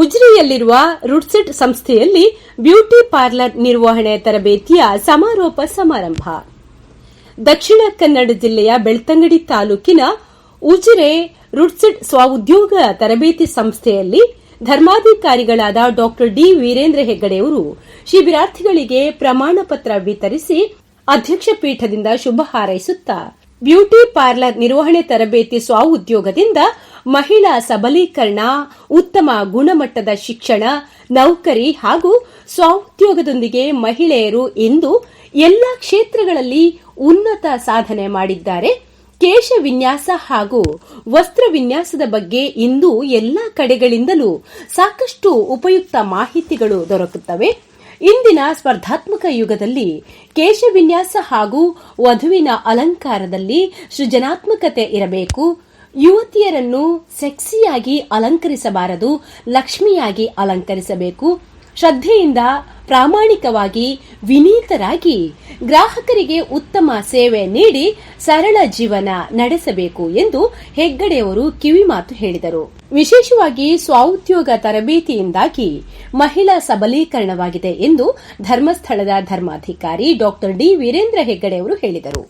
ಉಜಿರೆಯಲ್ಲಿರುವ RUDSET ಸಂಸ್ಥೆಯಲ್ಲಿ beauty parlour ನಿರ್ವಹಣೆ ತರಬೇತಿಯ ಸಮಾರೋಪ ಸಮಾರಂಭ. ದಕ್ಷಿಣ ಕನ್ನಡ ಜಿಲ್ಲೆಯ ಬೆಳ್ತಂಗಡಿ ತಾಲೂಕಿನ ಉಜಿರೆ ರುಡ್ಸೆಟ್ ಸ್ವಉದ್ಯೋಗ ತರಬೇತಿ ಸಂಸ್ಥೆಯಲ್ಲಿ ಧರ್ಮಾಧಿಕಾರಿಗಳಾದ ಡಾ ಡಿ ವೀರೇಂದ್ರ ಹೆಗ್ಗಡೆಯವರು ಶಿಬಿರಾರ್ಥಿಗಳಿಗೆ ಪ್ರಮಾಣ ಪತ್ರ ವಿತರಿಸಿ ಅಧ್ಯಕ್ಷ ಪೀಠದಿಂದ ಶುಭ ಹಾರೈಸುತ್ತಾ ಬ್ಯೂಟಿ ಪಾರ್ಲರ್ ನಿರ್ವಹಣೆ ತರಬೇತಿ ಸ್ವಉದ್ಯೋಗದಿಂದ ಮಹಿಳಾ ಸಬಲೀಕರಣ, ಉತ್ತಮ ಗುಣಮಟ್ಟದ ಶಿಕ್ಷಣ, ನೌಕರಿ ಹಾಗೂ ಸ್ವಉದ್ಯೋಗದೊಂದಿಗೆ ಮಹಿಳೆಯರು ಇಂದು ಎಲ್ಲಾ ಕ್ಷೇತ್ರಗಳಲ್ಲಿ ಉನ್ನತ ಸಾಧನೆ ಮಾಡಿದ್ದಾರೆ. ಕೇಶ ವಿನ್ಯಾಸ ಹಾಗೂ ವಸ್ತ್ರ ವಿನ್ಯಾಸದ ಬಗ್ಗೆ ಇಂದು ಎಲ್ಲಾ ಕಡೆಗಳಿಂದಲೂ ಸಾಕಷ್ಟು ಉಪಯುಕ್ತ ಮಾಹಿತಿಗಳು ದೊರಕುತ್ತವೆ. ಇಂದಿನ ಸ್ಪರ್ಧಾತ್ಮಕ ಯುಗದಲ್ಲಿ ಕೇಶ ವಿನ್ಯಾಸ ಹಾಗೂ ವಧುವಿನ ಅಲಂಕಾರದಲ್ಲಿ ಸೃಜನಾತ್ಮಕತೆ ಇರಬೇಕು. ಯುವತಿಯರನ್ನು ಸೆಕ್ಸಿಯಾಗಿ ಅಲಂಕರಿಸಬಾರದು, ಲಕ್ಷ್ಮಿಯಾಗಿ ಅಲಂಕರಿಸಬೇಕು. ಶ್ರದ್ಧೆಯಿಂದ, ಪ್ರಾಮಾಣಿಕವಾಗಿ, ವಿನೀತರಾಗಿ ಗ್ರಾಹಕರಿಗೆ ಉತ್ತಮ ಸೇವೆ ನೀಡಿ ಸರಳ ಜೀವನ ನಡೆಸಬೇಕು ಎಂದು ಹೆಗ್ಗಡೆಯವರು ಕಿವಿಮಾತು ಹೇಳಿದರು. ವಿಶೇಷವಾಗಿ ಸ್ವಉದ್ಯೋಗ ತರಬೇತಿಯಿಂದಾಗಿ ಮಹಿಳಾ ಸಬಲೀಕರಣವಾಗಿದೆ ಎಂದು ಧರ್ಮಸ್ಥಳದ ಧರ್ಮಾಧಿಕಾರಿ ಡಾ ಡಿ ವೀರೇಂದ್ರ ಹೆಗ್ಗಡೆಯವರು ಹೇಳಿದರು.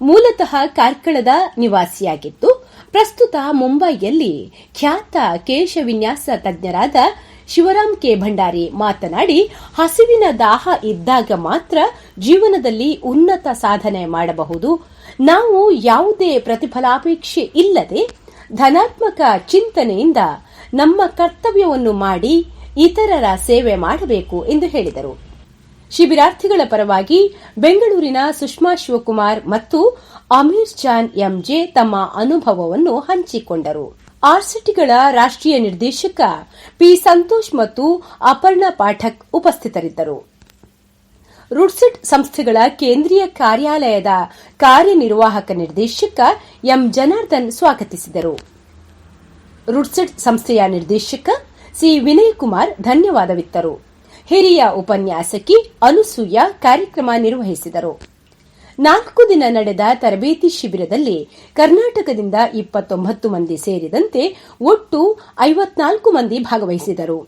ಮೂಲತಃ ಕಾರ್ಕಳದ ನಿವಾಸಿಯಾಗಿದ್ದು ಪ್ರಸ್ತುತ ಮುಂಬೈಯಲ್ಲಿ ಖ್ಯಾತ ಕೇಶ ವಿನ್ಯಾಸ ತಜ್ಞರಾದ ಶಿವರಾಮ್ ಕೆ ಭಂಡಾರಿ ಮಾತನಾಡಿ, ಹಸಿವಿನ ದಾಹ ಇದ್ದಾಗ ಮಾತ್ರ ಜೀವನದಲ್ಲಿ ಉನ್ನತ ಸಾಧನೆ ಮಾಡಬಹುದು. ನಾವು ಯಾವುದೇ ಪ್ರತಿಫಲಾಪೇಕ್ಷೆ ಇಲ್ಲದೆ ಧನಾತ್ಮಕ ಚಿಂತನೆಯಿಂದ ನಮ್ಮ ಕರ್ತವ್ಯವನ್ನು ಮಾಡಿ ಇತರರ ಸೇವೆ ಮಾಡಬೇಕು ಎಂದು ಹೇಳಿದರು. ಶಿಬಿರಾರ್ಥಿಗಳ ಪರವಾಗಿ ಬೆಂಗಳೂರಿನ ಸುಷ್ಮಾ ಶಿವಕುಮಾರ್ ಮತ್ತು ಅಮೀರ್ ಜಾನ್ ಎಂಜೆ ತಮ್ಮ ಅನುಭವವನ್ನು ಹಂಚಿಕೊಂಡರು. ಆರ್ಸಿಟಿಗಳ ರಾಷ್ಟ್ರೀಯ ನಿರ್ದೇಶಕ ಪಿ ಸಂತೋಷ್ ಮತ್ತು ಅಪರ್ಣಾ ಪಾಠಕ್ ಉಪಸ್ಥಿತರಿದ್ದರು. ರುಡ್ಸೆಟ್ ಸಂಸ್ಥೆಗಳ ಕೇಂದ್ರೀಯ ಕಾರ್ಯಾಲಯದ ಕಾರ್ಯನಿರ್ವಾಹಕ ನಿರ್ದೇಶಕ ಎಂ ಜನಾರ್ದನ್ ಸ್ವಾಗತಿಸಿದರು. ರುಡ್ಸೆಟ್ ಸಂಸ್ಥೆಯ ನಿರ್ದೇಶಕ ಸಿ ವಿನಯ್ ಕುಮಾರ್ ಧನ್ಯವಾದವಿತ್ತರು. ಹಿರಿಯ ಉಪನ್ಯಾಸಕಿ ಅನುಸೂಯ ಕಾರ್ಯಕ್ರಮ ನಿರ್ವಹಿಸಿದರು. 4 ದಿನ ನಡೆದ ತರಬೇತಿ ಶಿಬಿರದಲ್ಲಿ ಕರ್ನಾಟಕದಿಂದ 29 ಮಂದಿ ಸೇರಿದಂತೆ ಒಟ್ಟು 54 ಮಂದಿ ಭಾಗವಹಿಸಿದರು.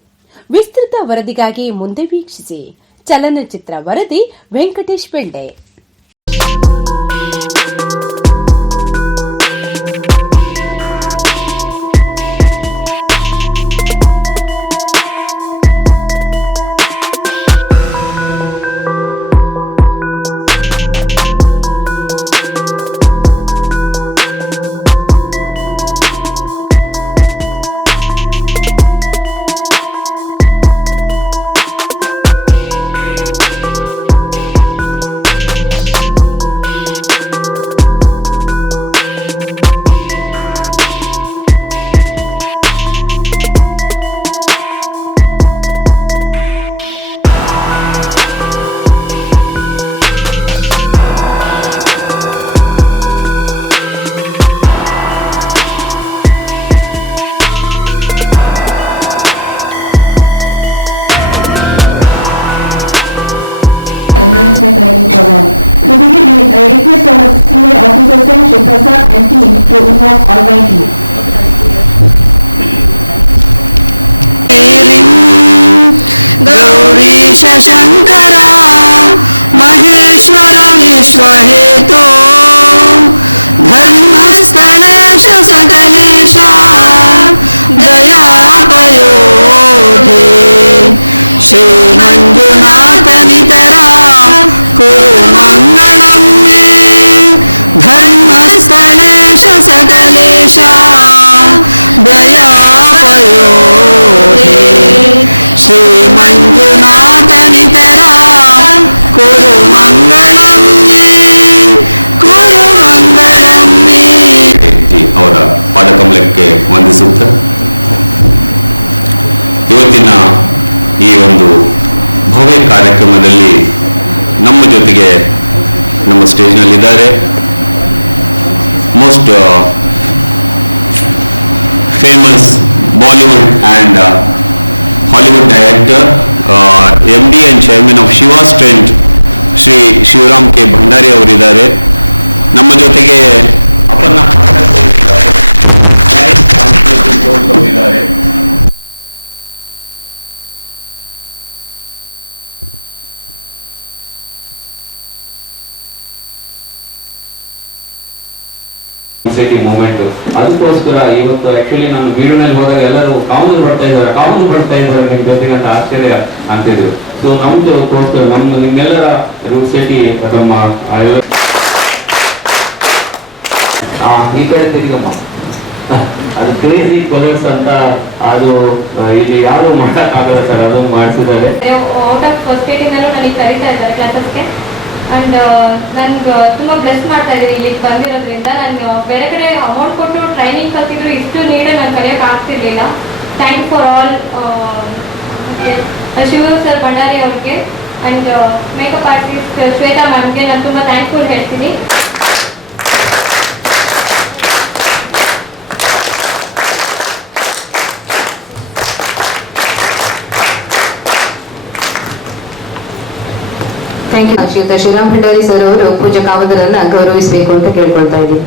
ವಿಸ್ತೃತ ವರದಿಗಾಗಿ ಮುಂದೆ ವೀಕ್ಷಿಸಿ. ಚಲನಚಿತ್ರ ವರದಿ Venkatesh Belle. I request our senior officer Shri Prasad and team to involve Almighty. Gaurisha Shankara Maheshwara ವಿಶ್ವಹೇತೋ ಧರ್ಮಸ್ಥಳೇಶ ಸಕಲೇಶ ದಯಾಪಯೋಧೇ Shri ಮಂಜುನಾಥನಿತರ ಕುರು ಮಂಗಳಂ ಮೇ ಧರ್ಮಸ್ಥಳೇಶ ಸಕಲೇಶ ದಯಾಪಯೋಧೇ ಶ್ರೀ ಮಂಜುನಾಥನಿತರ ಕುರು ಮಂಗಳಂ ಮೇ ಕುರು ಮಂಗಳಂ ಮೇ. ಅವರ ಪಾದಕಮಲಕ್ಕೆ ವಂದಿಸುತ್ತ ಇವತ್ತಿನ ಈ ಒಂದು ಭವ್ಯ ಕಾರ್ಯಕ್ರಮದಲ್ಲಿ ನಮ್ಮ ಜೊತೆಗೆ ನಮ್ಮ ಸ್ಟೇಜ್ನಲ್ಲಿದ್ದಾರೆ most famous Bollywood and Hollywood director MD and chairman of Shiva Strength Shri Shivaram K Bhandari ಅವರಿದ್ದಾರೆ. ನಮ್ಮ ಜೊತೆಗೆ ಅಪರ್ಣಾ ಪಾಠಕ್ ಅವರಿದ್ದಾರೆ. City movement. ಅದಕ್ಕೋಸ್ಕರ ಇವತ್ತು ಆಕ್ಚುಲಿ ನಾನು ಬೀಡಿನಲ್ಲಿ ಹೋದಾಗ ಎಲ್ಲರೂ ಕಾಮನ್ ಬರ್ತಾ ಇದ್ದಾರೆ ನಿಮ್ ಜೊತೆಗೆ ಅಂತ ಆಶ್ಚರ್ಯ ಅಂತಿದ್ರು. ಸೊ ನಮ್ದುಗೋಸ್ಕರ ನಿಮ್ಮೆಲ್ಲರ ರೂಟ್ ಸಿಟಿ ನಮ್ಮ ಈ ಕಡೆ ತಿರುಗಮ್ಮ, ಅದು ಕ್ರೇಜಿ ಕಲರ್ಸ್ ಅಂತ, ಅದು ಇಲ್ಲಿ ಯಾರು ಮಾಡಕ್ ಆಗಲ್ಲ ಸರ್, ಅದು ಮಾಡಿಸಿದ್ದಾರೆ. ಔಟ್ ಆಫ್ ಸ್ಟೇಟಿಂದಲೂ ನನಗೆ ಕರೀತಾ ಇದ್ದಾರೆ ಕ್ಲಾಸಸ್ಗೆ. ಅಂಡ್ ನನ್ಗೆ ತುಂಬಾ ಬ್ಲೆಸ್ ಮಾಡ್ತಾ ಇದ್ದೀನಿ ಇಲ್ಲಿ ಬಂದಿರೋದ್ರಿಂದ. ನಾನು ಬೇರೆ ಕಡೆ ಅಮೌಂಟ್ ಕೊಟ್ಟು ಟ್ರೈನಿಂಗ್ ಕಲ್ತಿದ್ರು ಇಷ್ಟು ನೀಡಲ್ಲಿ ನಾನು ಕಲಿಯಕ್ಕೆ ಆಗ್ತಿರ್ಲಿಲ್ಲ. ಥ್ಯಾಂಕ್ ಫಾರ್ ಆಲ್ ಶಿವರು ಸರ್ ಭಂಡಾರಿ ಅವ್ರಿಗೆ ಅಂಡ್ ಮೇಕಪ್ ಆರ್ಟಿಸ್ಟ್ ಶ್ವೇತಾ ಮ್ಯಾಮ್ಗೆ ನಾನು ತುಂಬಾ ಥ್ಯಾಂಕ್ಫುಲ್ ಹೇಳ್ತೀನಿ. Thank you. ಶ್ರೀಯುತ ಶ್ರೀರಾಮ್ ಭಂಡಾರಿ ಸರ್ ಅವರು ಪೂಜಾ ಕಾಮದರನ್ನ ಗೌರವಿಸಬೇಕು ಅಂತ ಕೇಳ್ಕೊಳ್ತಾ ಇದ್ದೀನಿ.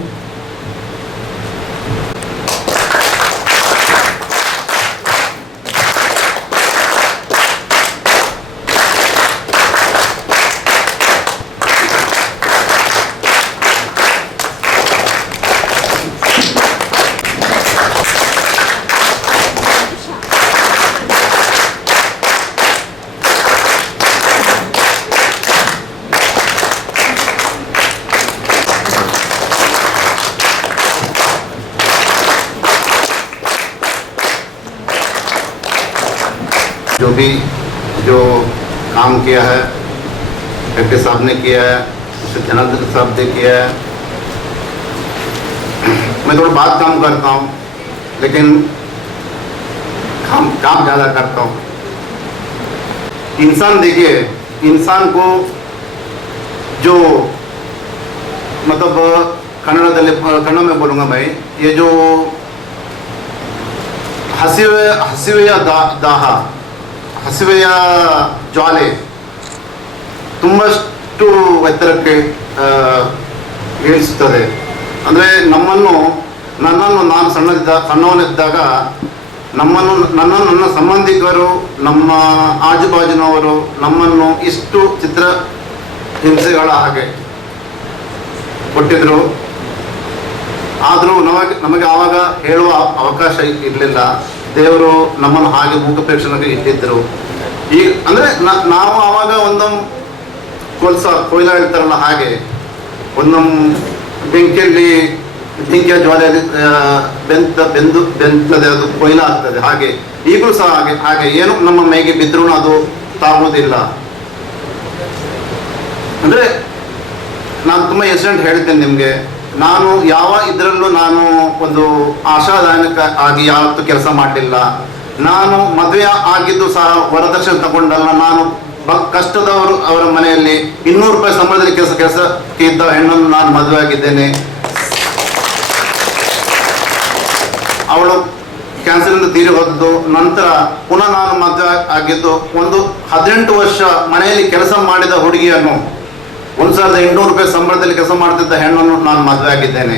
जो काम किया है हेगड़े साहब ने किया है, उससे जनार्दन साहब ने किया है. मैं थोड़ा बात कम करता हूँ लेकिन काम ज़्यादा करता हूँ. इंसान देखिए, इंसान को जो मतलब कन्नड़ में बोलूँगा मैं, ये जो ಹಸಿವೆಯ ದಾಹ, ಹಸಿವೆಯ ಜ್ವಾಲೆ ತುಂಬಷ್ಟು ಎತ್ತರಕ್ಕೆ ಏಳಿಸುತ್ತದೆ. ಅಂದರೆ ನನ್ನನ್ನು ನಾನು ಸಣ್ಣವನಿದ್ದಾಗ ನನ್ನ ಸಂಬಂಧಿಕರು, ನಮ್ಮ ಆಜುಬಾಜಿನವರು ನಮ್ಮನ್ನು ಇಷ್ಟು ಚಿತ್ರ ಹಿಂಸೆಗಳ ಹಾಗೆ ಕೊಟ್ಟಿದ್ರು. ಆದರೂ ನಮಗೆ ಆವಾಗ ಹೇಳುವ ಅವಕಾಶ ಇರಲಿಲ್ಲ. ದೇವರು ನಮ್ಮನ್ನು ಹಾಗೆ ಮೂಕ ಪ್ರೇಕ್ಷಣಕ್ಕೆ ಇಟ್ಟಿದ್ದರು. ಈಗ ಅಂದರೆ ನಾವು ಆವಾಗ ಒಂದೊಂದು ಕೊಯ್ಲ ಹೇಳ್ತಾರಲ್ಲ, ಹಾಗೆ ಒಂದೊಂದು ಬೆಂಕಿಯ ಜ್ವಾಲೆಯಲ್ಲಿ ಬೆಂತದೆ, ಅದು ಕೊಯ್ಲ ಆಗ್ತದೆ. ಹಾಗೆ ಈಗಲೂ ಸಹ ಹಾಗೆ ಏನು ನಮ್ಮ ಮೈಗೆ ಬಿದ್ರೂ ಅದು ತಾಗುವುದಿಲ್ಲ. ಅಂದರೆ ನಾನು ತುಂಬ ಇನ್ಸಿಡೆಂಟ್ ಹೇಳ್ತೇನೆ ನಿಮಗೆ. ನಾನು ಯಾವ ಇದರಲ್ಲೂ ನಾನು ಒಂದು ಆಶಾದಾಯಕ ಆಗಿ ಯಾವತ್ತೂ ಕೆಲಸ ಮಾಡಲಿಲ್ಲ. ನಾನು ಮದುವೆ ಆಗಿದ್ದು ಸಹ ವರದಕ್ಷಿಣೆ ತಗೊಂಡಲ್ಲ. ನಾನು ಕಷ್ಟದವರು ಅವರ ಮನೆಯಲ್ಲಿ 200 ರೂಪಾಯಿ ಸಂಬಳದಲ್ಲಿ ಕೆಲಸಕ್ಕೆ ಇದ್ದ ಹೆಣ್ಣನ್ನು ನಾನು ಮದುವೆ ಆಗಿದ್ದೇನೆ. ಅವಳು ಕ್ಯಾನ್ಸರಿಂದ ತೀರಿ ಹೋದದ್ದು. ನಂತರ ಪುನಃ ನಾನು ಮದುವೆ ಆಗಿದ್ದು ಒಂದು 18 ವರ್ಷ ಮನೆಯಲ್ಲಿ ಕೆಲಸ ಮಾಡಿದ ಹುಡುಗಿಯನ್ನು 1800 ರೂಪಾಯಿ ಸಂಬಳದಲ್ಲಿ ಕೆಲಸ ಮಾಡ್ತಿದ್ದ ಹೆಣ್ಣನ್ನು ನಾನು ಮದುವೆ ಆಗಿದ್ದೇನೆ.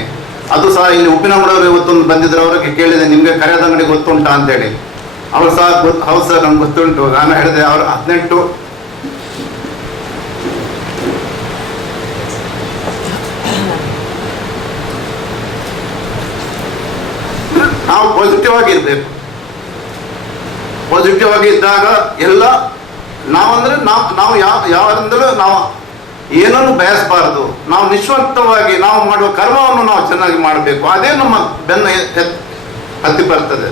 ಅದು ಸಹ ಇಲ್ಲಿ ಉಪ್ಪಿನಂಗಡಿಯವರು ಇವತ್ತೊಂದು ಬಂದಿದ್ರು. ಅವರಿಗೆ ಕೇಳಿದೆ, ನಿಮಗೆ ಕರಿಯಾದ ಅಂಗಡಿ ಗೊತ್ತುಂಟಾ ಅಂತೇಳಿ. ಅವ್ರು ಸಹ ಹೌದು ಸರ್ ನಮ್ಗೆ ಗೊತ್ತುಂಟು. ನಾನು ಹೇಳಿದೆ, ಅವರು 18 ನಾವು ಪಾಸಿಟಿವ್ ಆಗಿರ್ಬೇಕು. ಪಾಸಿಟಿವ್ ಆಗಿ ಇದ್ದಾಗ ಎಲ್ಲ ನಾವಂದ್ರೆ ನಾವು ಯಾರಿಂದಲೂ ನಾವು ಏನನ್ನು ಬಯಸಬಾರದು. ನಾವು ನಿಸ್ವಾರ್ಥವಾಗಿ ನಾವು ಮಾಡುವ ಕರ್ಮವನ್ನು ನಾವು ಚೆನ್ನಾಗಿ ಮಾಡಬೇಕು. ಅದೇ ನಮ್ಮ ಬೆನ್ನು ಹತ್ತಿ ಬರ್ತದೆ.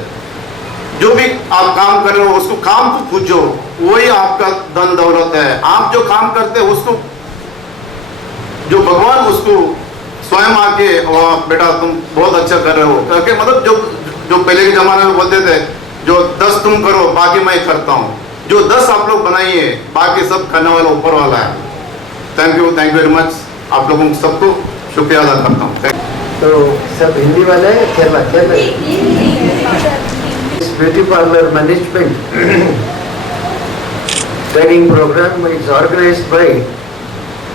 जो भी आप काम कर रहे हो उसको काम को पूजो, वही आपका धन दौलत है. आप जो काम करते हो उसको जो भगवान उसको स्वयं आके बेटा तुम बहुत अच्छा कर रहे हो करके, मतलब जो पहले के जमाने में बोलते थे, जो 10 तुम करो बाकी मैं करता हूँ. जो 10 आप लोग बनाइए, बाकी सब करने वाला ऊपर वाला है. Thank you very much. आप लोगों सबको शुक्रिया अदा करता हूँ. तो सब हिंदी वाले हैं, Kerala beauty parlour management training programme is organized by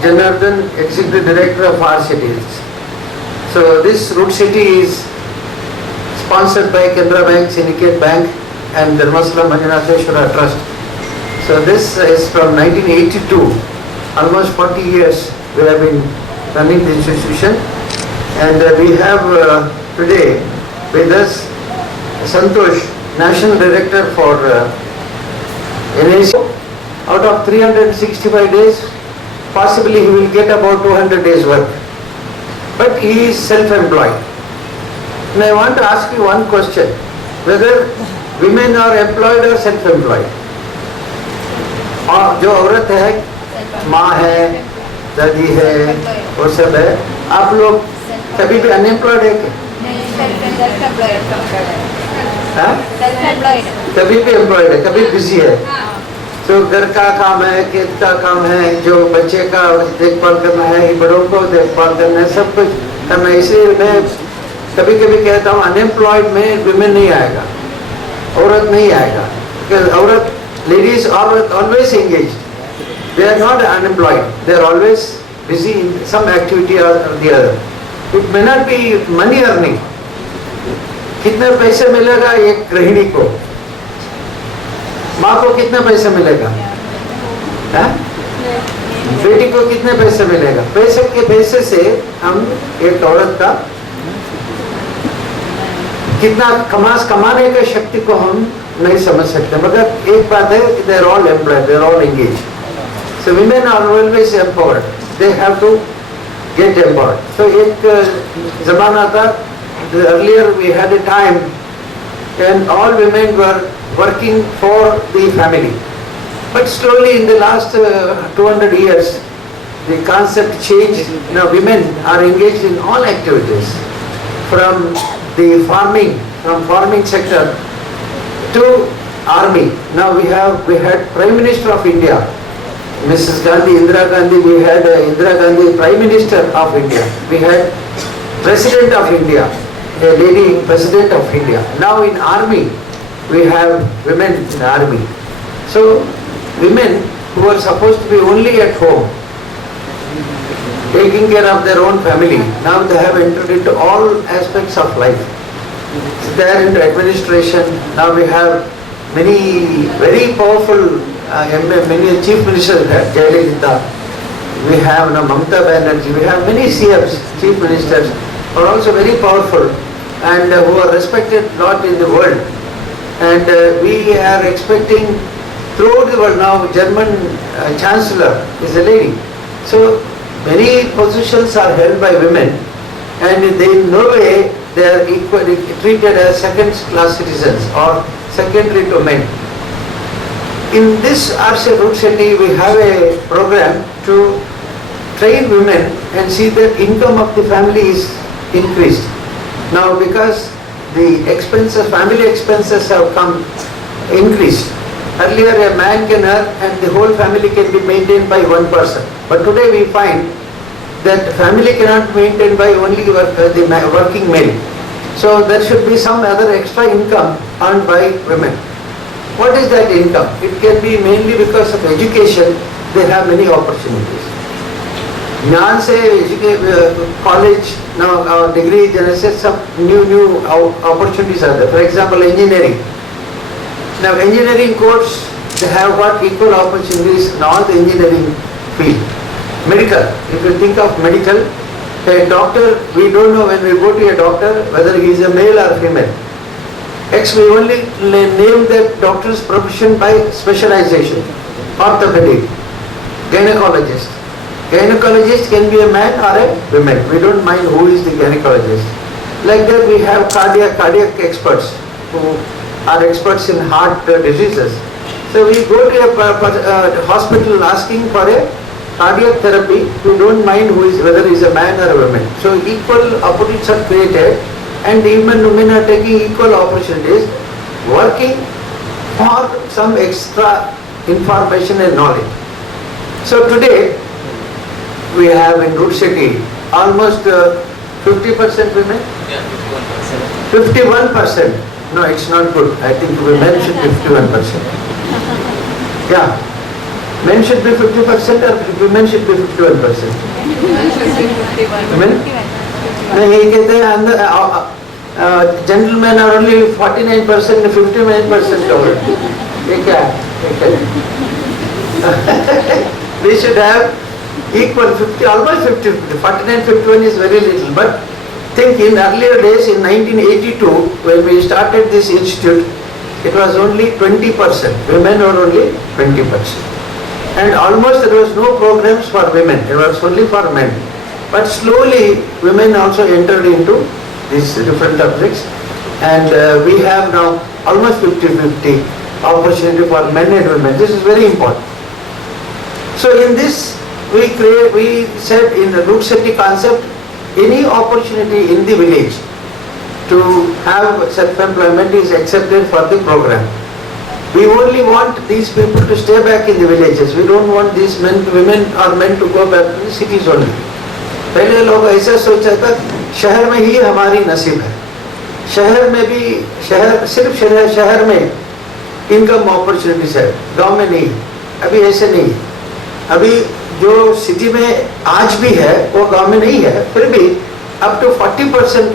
Janardhan, Executive Director of our cities. So this root city is sponsored by Canara Bank, Syndicate Bank and Dharmasala Manjunatheshwara Trust. So this is from 1982. Almost 40 years we have been running this institution. And we have today with us Santosh, National Director for NAC. Out of 365 days, possibly he will get about 200 days work. But he is self-employed. And I want to ask you one question, whether women are employed or self-employed? और जो औरत है, माँ है, दादी है, वो सब है, आप लोग कभी भी अनएम्प्लॉयड है क्या? कभी भी एम्प्लॉयड है, कभी बिजी है, तो घर का काम है, खेत का काम है, जो बच्चे का देखभाल करना है, बड़ों को देखभाल करना है, सब कुछ करना है। इसलिए मैं कभी कभी कहता हूँ अनएम्प्लॉयड में विमेन नहीं आएगा, औरत नहीं आएगा, because औरत, ladies are always engaged. They are not unemployed. They are always busy in some activity or the other. It may not be money earning. कितने पैसे मिलेगा एक गृहिणी को, माँ को कितने पैसे मिलेगा, है? बेटी को कितने पैसे मिलेगा? पैसे के पैसे से हम एक औरत का कितना कमाने का शक्ति को हम नहीं समझ सकते, मगर एक बात है, they are all employed, they are all engaged. So women are always empowered. They have to get empowered. So एक जमाना था, earlier we had a time and all women were working for the family. But slowly in the last 200 years, the concept changed. Now women are engaged in all activities, from the farming sector to army. Now we had Prime Minister of India, Mrs. Gandhi, Indira Gandhi. We had Indira Gandhi, Prime Minister of India. We had President of India, a lady President of India. Now in army, we have women in the army. So women who are supposed to be only at home, taking care of their own family, now they have entered into all aspects of life. So they are into administration. Now we have many very powerful many chief ministers, Jayalalitha, we have now Mamata Banerjee, we have many CMs, chief ministers, are also very powerful and who are respected a lot in the world. And we are expecting throughout the world now, German Chancellor is a lady. So many positions are held by women, and they in no way they are equally treated as second-class citizens or secondary to men. In this RC Root City, we have a program to train women and see that income of the family is increased. Now because the expenses, family expenses have come increased. Earlier a man can earn and the whole family can be maintained by one person. But today we find that family cannot be maintained by only the working men. So there should be some other extra income earned by women. What is that income? It can be mainly because of education. They have many opportunities. ज्ञान से college now degree genesis some new opportunities are there. For example, engineering. Now engineering course, they have got equal opportunities in all the engineering field. Medical, if you think of medical, a doctor, we don't know when we go to a doctor whether he is a male or female. We only name that doctor's profession by specialization. Orthopedic, gynecologist. Gynecologist can be a man or a woman. We don't mind who is the gynecologist. Like that we have cardiac experts who are experts in heart diseases. So we go to a hospital asking for a cardiac therapy. We don't mind whether he is a man or a woman. So equal opportunities are created, and even women are taking equal opportunities, working for some extra information and knowledge. So today we have in Root City almost 50% women? Yeah, 51%. 51%. No, it's not good. I think women should be 51%. Yeah. Men should be 50% or women should be 51%? Men should be 51%. Women? Gentlemen are only 49% and 59% over. We should have equal 50, almost 50, 49, 51 is very little, but think in earlier days in 1982 when we started this institute, it was only 20%. Women were only 20%. And almost there was no programs for women. It was only for men. But slowly women also entered into these different subjects, and we have now almost 50-50 opportunity for men and women. This is very important. So in this we said in the root city concept, any opportunity in the village to have self-employment is accepted for the program. We only want these people to stay back in the villages. We don't want these women or men to go back to the cities only. पहले लोग ऐसा सोचा था शहर में ही हमारी नसीब है, शहर में भी सिर्फ शहर में इनकम अपॉर्चुनिटीज है, गांव में नहीं। अभी ऐसे नहीं है। अभी जो सिटी में आज भी है वो गांव में नहीं है, फिर भी up to 40%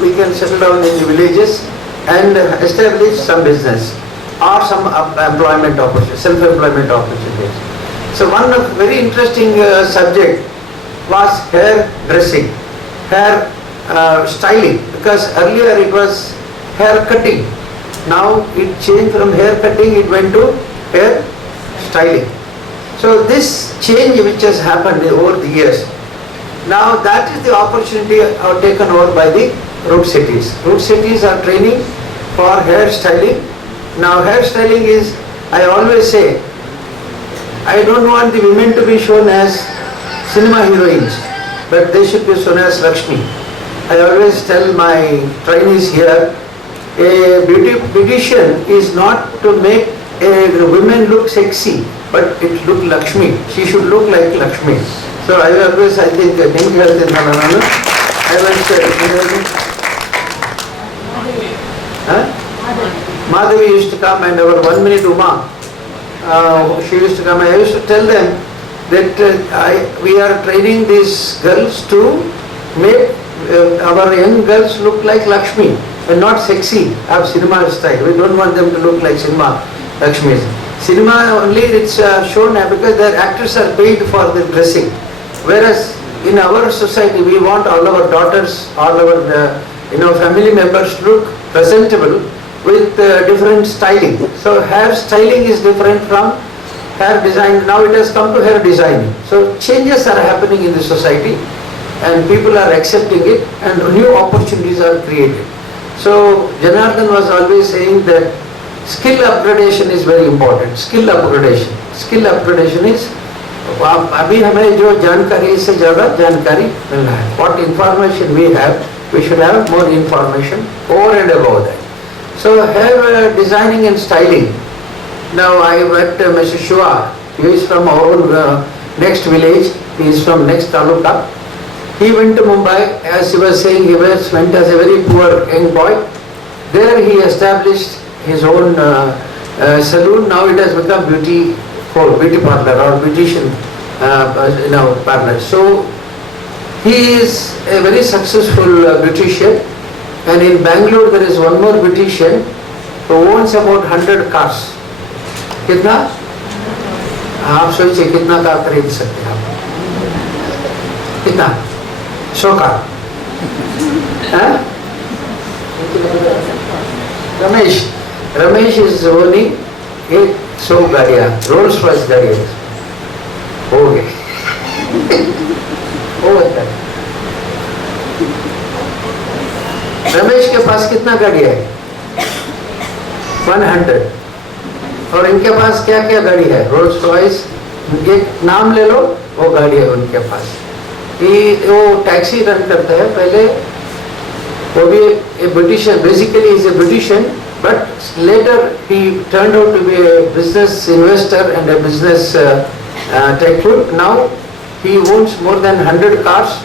we can settle down in the villages and establish some business or some employment opportunities, self-employment opportunities. So one of very interesting subject was hair dressing, hair styling, because earlier it was hair cutting. Now it changed from hair cutting, it went to hair styling. So this change which has happened over the years, now that is the opportunity taken over by the root cities. Root cities are training for hair styling. Now hair styling is, I always say, I don't want the women to be shown as cinema heroines, but they should be shown as Lakshmi. I always tell my trainees here, a beautician is not to make a woman look sexy, but it look Lakshmi. She should look like Lakshmi. So I always, I think, I Madhavi used to come, and our 1 minute Uma, she used to come. I used to tell them that we are training these girls to make our young girls look like Lakshmi and not sexy, have cinema style. We don't want them to look like cinema Lakshmis. Cinema only it's shown because their actors are paid for the dressing. Whereas in our society we want all our daughters, all our family members to look presentable with different styling. So hair styling is different from hair design. Now it has come to hair designing. So changes are happening in the society and people are accepting it and new opportunities are created. So Janardhan was always saying that skill upgradation is very important. Skill upgradation is अभी हमें जो जानकारी से ज़्यादा जानकारी मिलना है. What information we have, we should have more information over and above that. So hair designing and styling. Now I met Mr. Shiva. He is from our own next village. He is from next taluka. He went to Mumbai, as he was saying, he went as a very poor young boy. There he established his own saloon. Now it has become beauty parlor or beautician parlor. So he is a very successful beautician, and in Bangalore there is one more beautician who owns about 100 cars. कितना? आप सोचिए कितना car खरीद सकते हैं आप? कितना? 100 car? Ramesh is owning 100 गाड़ियाँ, रोल्स रॉयस गाड़ियाँ हो गए. रमेश के पास कितना गाड़ी है? 100. और इनके पास क्या क्या गाड़ी है? रोल्स रॉयस, एक नाम ले लो, वो गाड़ी है उनके पास. वो टैक्सी रन करता है. पहले वो भी a beautician, basically is a beautician, but later he turned out to be a business investor and a business tycoon. Now he owns more than 100 cars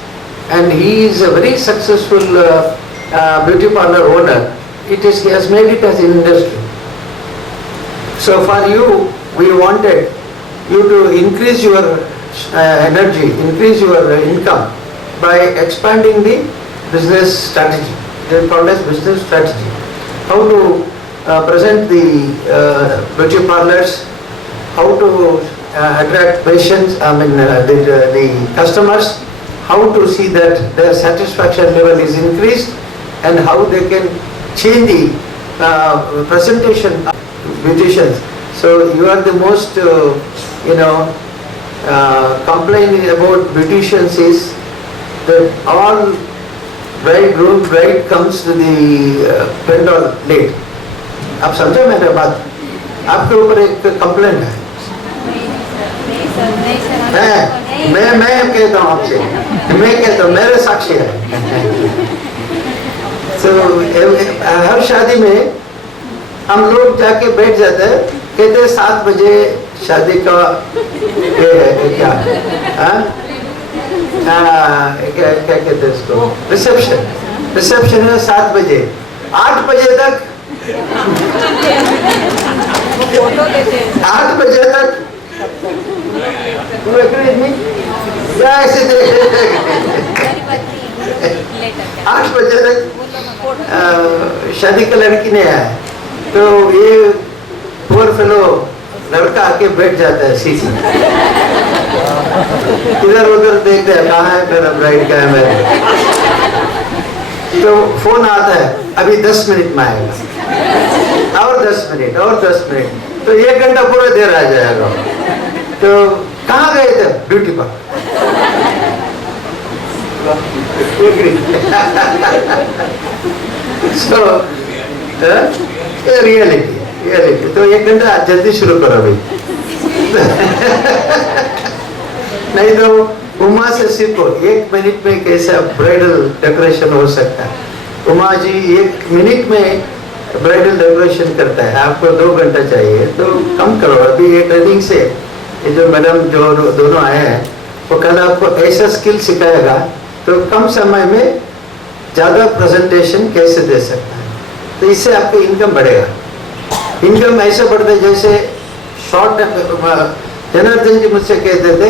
and he is a very successful beauty parlor owner. He has made it as an industry. So for you, we wanted you to increase your energy, increase your income by expanding the business strategy. It is called as business strategy. How to present the beauty parlors, how to attract patients, the customers, how to see that their satisfaction level is increased and how they can change the presentation of beauticians. So you are the most, complaining about beauticians is that all bride comes to the pendal late. आप समझे मेरे बात? आपके ऊपर एक complaint है। मैं कहता हूँ आपसे, मैं कहता हूँ, मेरे साक्षी है। So, हर शादी में हम लोग जाके बैठ जाते हैं, कहते हैं 7 बजे शादी का क्या क्या कहते हैं इसको, रिसेप्शन है 7 बजे, 8 बजे तक 8 बजे तक या ऐसे 8 बजे तक शादी का लड़की नहीं आया, तो ये पुअर फेलो लड़का आके बैठ जाता है सीट में, इधर उधर देखते हैं कहाँ है मेरा ब्राइड, कहाँ है मेरा, तो फोन आता है अभी 10 मिनट में आएगा, और 10 मिनट और 10 मिनट, तो 1 घंटा पूरा देर आ जाएगा। तो कहाँ गए थे? Beauty parlour. सो रियलिटी, तो 1 घंटा जल्दी शुरू करो अभी। नहीं तो उमा से सीखो 1 मिनट में कैसा ब्राइडल डेकोरेशन हो सकता है। उमा जी 1 मिनट में ब्राइडल डेकोरेशन करता है, आपको 2 घंटा चाहिए, तो कम करो। अभी ये ट्रेनिंग से ये जो मैडम जो दोनों आए हैं, वो कल आपको ऐसा स्किल सिखाएगा, तो कम समय में ज़्यादा प्रेजेंटेशन कैसे दे सकता है, तो इससे आपका इनकम बढ़ेगा। इनकम ऐसे बढ़ता है जैसे शॉर्ट, जनार्दन जी मुझसे कहते थे,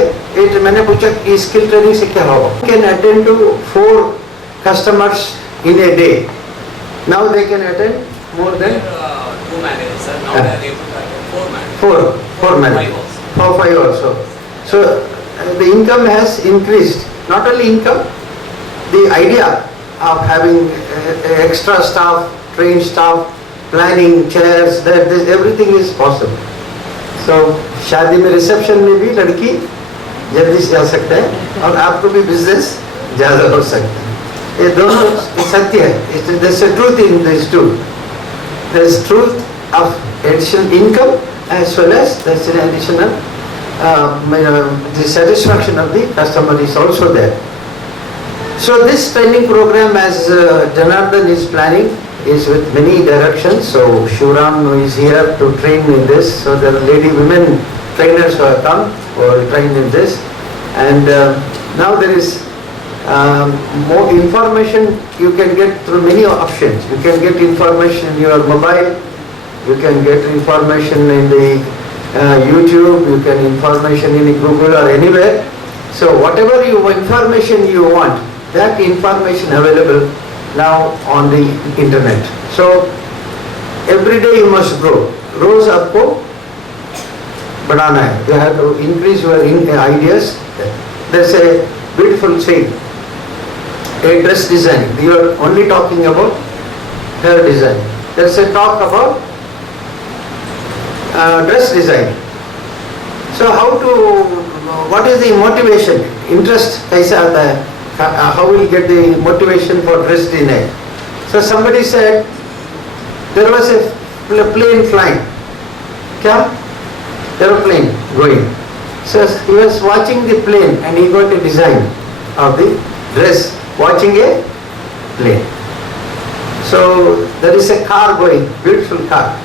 मैंने पूछा कि स्किल ट्रेनिंग से क्या होगा, can attend to 4 customers in a day, now they can attend more than 2 managers, sir. Now they are able to have 4 managers. 4 managers. 5 also. So the income has increased. Not only income, the idea of having extra staff, trained staff, planning chairs, that this, everything is possible. So शादी में reception में भी लड़की जल्दी से जा सकते हैं और आपको भी बिजनेस ज़्यादा हो सकता है। ये दोनों सत्य है। There's a truth in this too. There's truth of additional income as well as there's an additional the satisfaction of the customer is also there. So this training program, as Janardhan is planning, is with many directions. So Shivram is here to train in this. So there are women trainers who have come who will train in this, and now there is more information you can get through many options. You can get information in your mobile, you can get information in the YouTube, you can information in Google or anywhere. So whatever information you want, that information available now on the internet. So every day you must grow. रोज आपको बढ़ाना है. You have to increase your ideas. There's a beautiful saying. A dress design. You are only talking about hair design. There is a talk about dress design. So how to, what is the motivation? Interest कैसे आता है? How will you get the motivation for dress design? So somebody said there was a plane flying. क्या? Aeroplane going. So he was watching the plane and he got a design of the dress. Watching a plane. So there is a car going, beautiful car.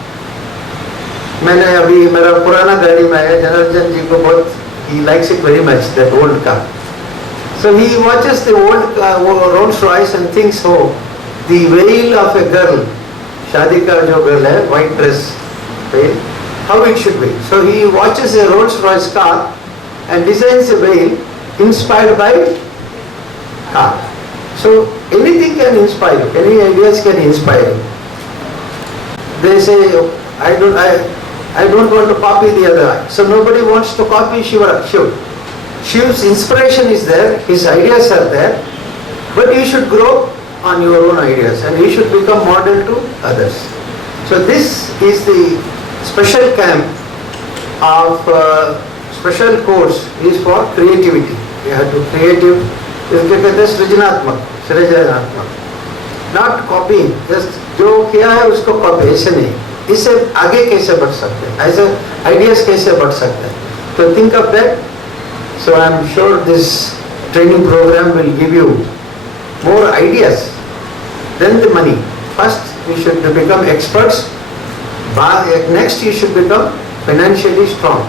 मैंने अभी मेरा पुराना गाड़ी में आया, जनार्दन जी को बहुत, he likes it very much, that old car. So he watches the old Rolls Royce and thinks, oh, the veil of a girl, शादी का जो girl है, white dress, veil, how it should be. So he watches a Rolls Royce car and designs a veil inspired by car. So anything can inspire you. Any ideas can inspire you. They say, I don't want to copy the other. So nobody wants to copy Shiva. Shiv's inspiration is there, his ideas are there, but you should grow on your own ideas and you should become model to others. So this is the special camp of special course is for creativity. You have to creative, इसके कहते हैं सृजनात्मक, not copying, just जो किया है उसको copy, ऐसे नहीं. इससे आगे कैसे बढ़ सकते हैं, ऐसे ideas कैसे बढ़ सकते हैं. So think of that. So I am sure this training program will give you more ideas than the money. First you should become experts, next you should become financially strong.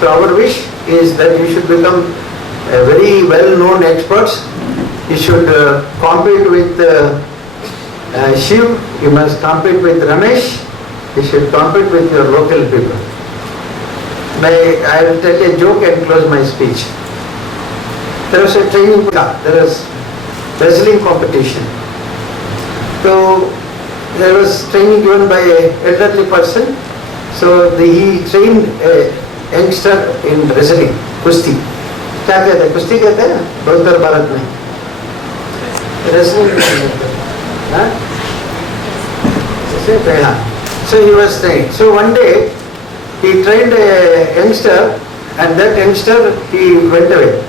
So our wish is that you should become very well known experts. You should compete with Shiv, you must compete with Ramesh, you should compete with your local people. I will tell you a joke and close my speech. There was a training, there was wrestling competition. So there was training given by an elderly person. So he trained a youngster in wrestling, kusti. क्या कहते हैं, कुश्ती कहते हैं उत्तर भारत में, wrestling हाँ? So he was trained. So one day he trained a youngster and that youngster he went away.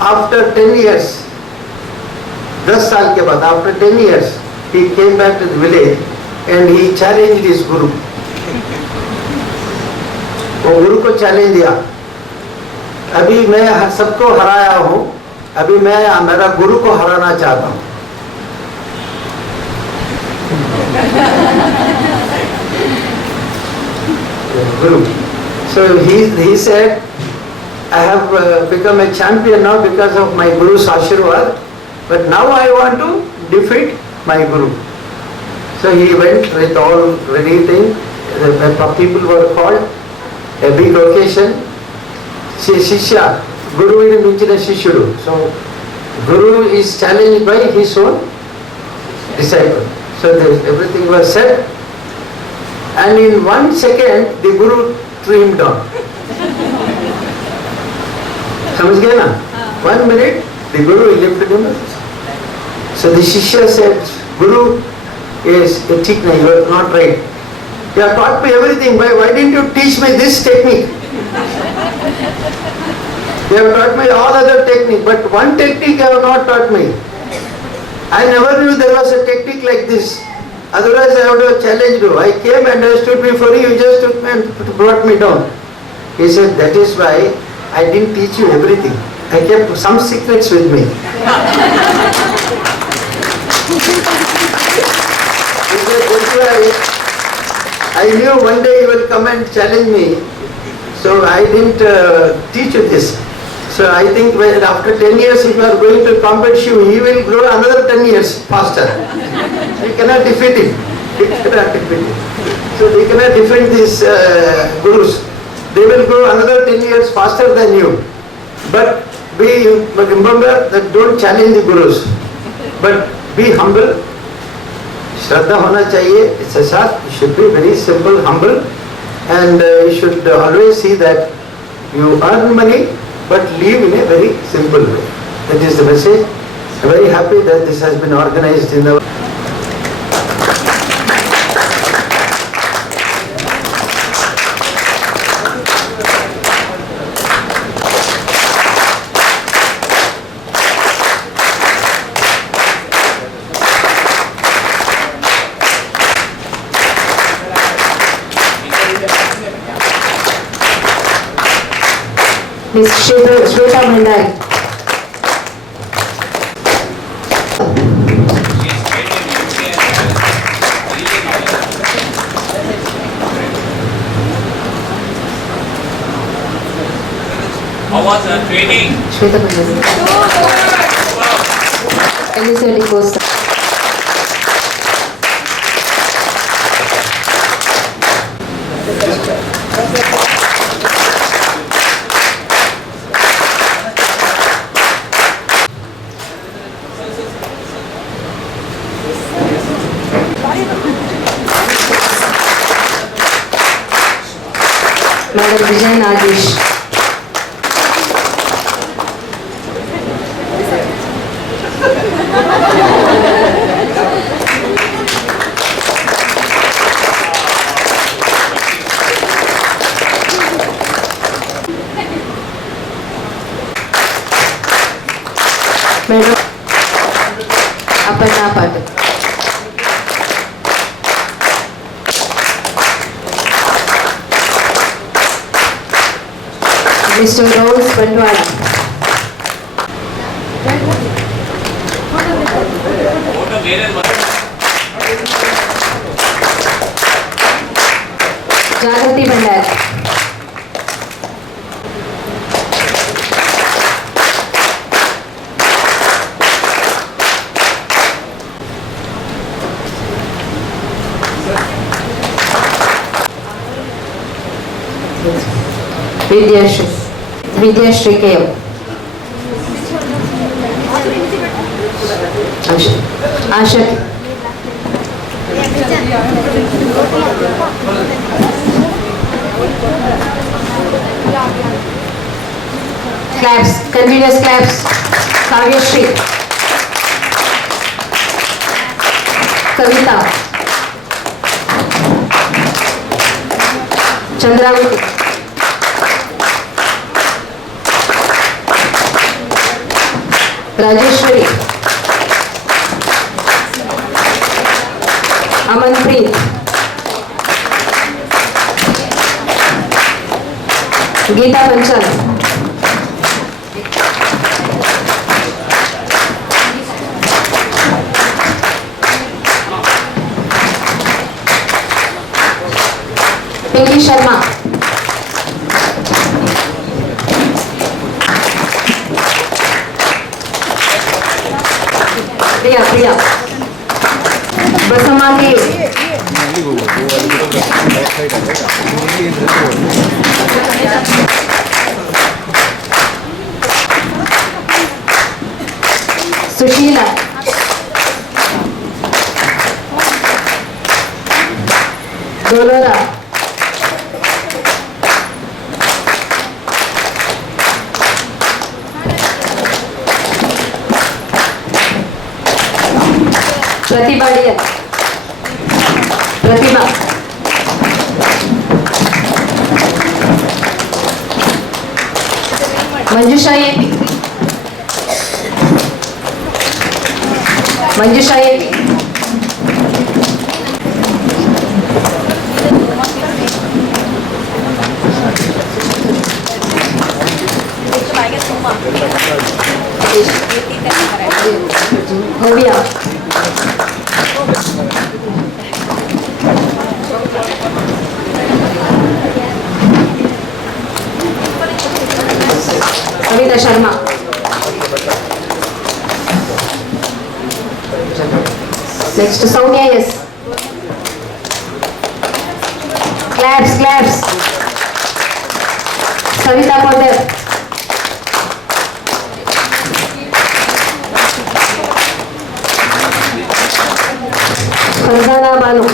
After 10 years, 10 साल के बाद, after 10 years, he came back to the village and he challenged his guru. वो गुरु को challenge दिया, अभी मैं सबको हराया हूँ, अभी मैं मेरा गुरु को हराना चाहता हूँ. Guru. So he said, I have become a champion now because of my Guru's Ashirwad, but now I want to defeat my Guru. So he went with all ready thing. The people were called, a big occasion. Shishya, Guru is mentioned Shishudu. So Guru is challenged by his own disciple. So everything was said, and in 1 second the Guru threw him down. समझ गए ना? 1 minute the Guru lifted him up. So the Shishya said, Guru, yes, ठीक नहीं, you are not right. You have taught me everything, but why didn't you teach me this technique? You have taught me all other technique, but one technique you have not taught me. I never knew there was a technique like this. Otherwise I would have challenged you. I came and I stood before you, you just took me and brought me down. He said, that is why I didn't teach you everything. I kept some secrets with me. He said, that's why I knew one day you will come and challenge me. So I didn't teach you this. So I think after 10 years if you are going to compete Shiv, he will grow another 10 years faster. You cannot defeat him. You cannot defeat him. So they cannot defeat these gurus. They will grow another 10 years faster than you. But remember that don't challenge the gurus. But be humble. Shraddha hona chahiye. It's a sath. You should be very simple, humble. And you should always see that you earn money but live in a very simple way. That is the message. I'm very happy that this has been organized in our... Ms. Shweta Bhandari. How was the training? Shweta Bhandari. Elizabeth Costa. Madam Vijay Nagesh. Madam Aparna Patil. Mr Rolls Bantwal. Jagruti Bhandari. Vidyashree KM. ಆಶಾಕಿ. Claps, continues claps. Kavyashree. Kavita. Chandravati. Rajeshwari. Amanpreet. Geeta Panchal. Pinki Sharma. Priya. Basamma K. Sushila. ಡೋಲೋರಾ. Pratibha. Manjusha AP. Bhavya. Kavita Sharma. Next Soumya S. Claps. Savita ಪೊಂಡರ್. ಫರ್ಜಾನಾ ಬಾನು.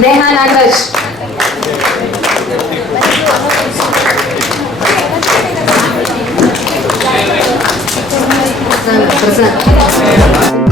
ನೇಹಾ ನಾಗರಾಜ್. ಪ್ರಸನ್ನ.